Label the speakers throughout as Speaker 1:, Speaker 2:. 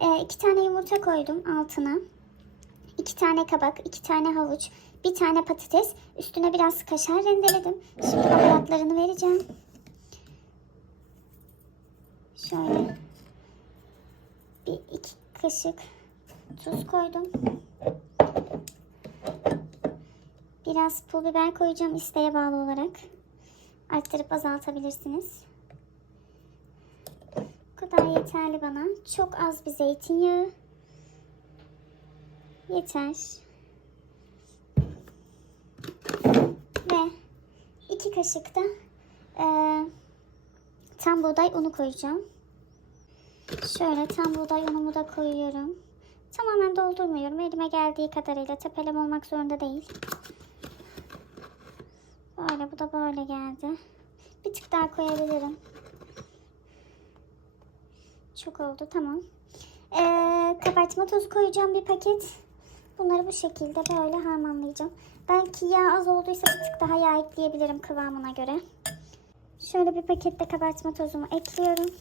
Speaker 1: İki tane yumurta koydum altına. İki tane kabak, iki tane havuç, bir tane patates. Üstüne biraz kaşar rendeledim. Şimdi baharatlarını vereceğim. Şöyle bir iki kaşık tuz koydum. Biraz pul biber koyacağım isteğe bağlı olarak. Arttırıp azaltabilirsiniz. Kadar yeterli bana. Çok az bir zeytinyağı. Yeter. Ve iki kaşık da eee, tam buğday unu koyacağım. Şöyle tam buğday unumu da koyuyorum. Tamamen doldurmuyorum. Elime geldiği kadarıyla tepelem olmak zorunda değil. Böyle bu da böyle geldi. Bir tık daha koyabilirim. Çok oldu tamam. Ee, kabartma tozu koyacağım bir paket. Bunları bu şekilde böyle harmanlayacağım. Belki yağ az olduysa bir tık daha yağ ekleyebilirim kıvamına göre. Şöyle bir pakette kabartma tozumu ekliyorum.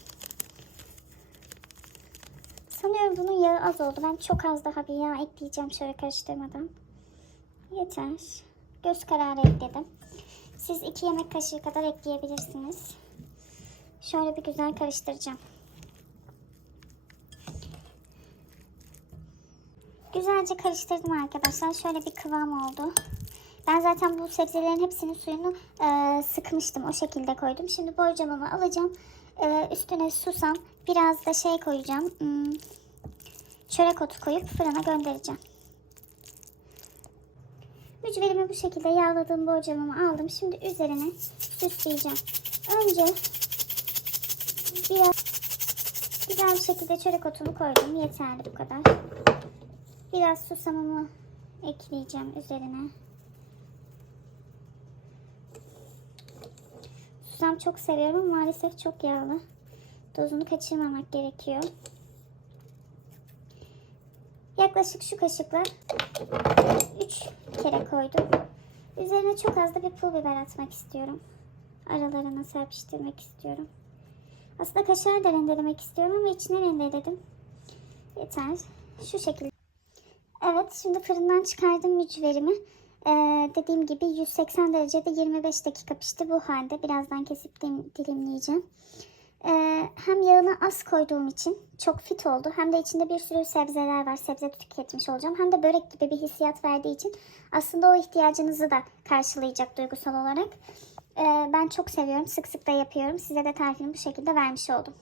Speaker 1: Sanıyorum bunun yağı az oldu. Ben çok az daha bir yağ ekleyeceğim şöyle karıştırmadan. Yeter. Göz kararı ekledim. Siz iki yemek kaşığı kadar ekleyebilirsiniz. Şöyle bir güzel karıştıracağım. Güzelce karıştırdım arkadaşlar. Şöyle bir kıvam oldu. Ben zaten bu sebzelerin hepsinin suyunu e, sıkmıştım. O şekilde koydum. Şimdi borcamımı alacağım. E, üstüne susam, biraz da şey koyacağım. Hmm, çörek otu koyup fırına göndereceğim. Mücverimi bu şekilde yağladığım borcamımı aldım. Şimdi üzerine süsleyeceğim. Önce biraz güzel bir şekilde çörek otumu koydum. Yeterli bu kadar. Biraz susamımı ekleyeceğim üzerine. Susam çok seviyorum maalesef çok yağlı. Dozunu kaçırmamak gerekiyor. Yaklaşık şu kaşıkla 3 kere koydum. Üzerine çok az da bir pul biber atmak istiyorum. Aralarına serpiştirmek istiyorum. Aslında kaşar da rendelemek istiyorum ama içine rendeledim. Yeter. Şu şekilde. Evet şimdi fırından çıkardım mücverimi. Ee, dediğim gibi 180 derecede 25 dakika pişti bu halde. Birazdan kesip dilimleyeceğim. Ee, hem yağını az koyduğum için çok fit oldu. Hem de içinde bir sürü sebzeler var. Sebze tüketmiş olacağım. Hem de börek gibi bir hissiyat verdiği için aslında o ihtiyacınızı da karşılayacak duygusal olarak. Ee, ben çok seviyorum. Sık sık da yapıyorum. Size de tarifini bu şekilde vermiş oldum.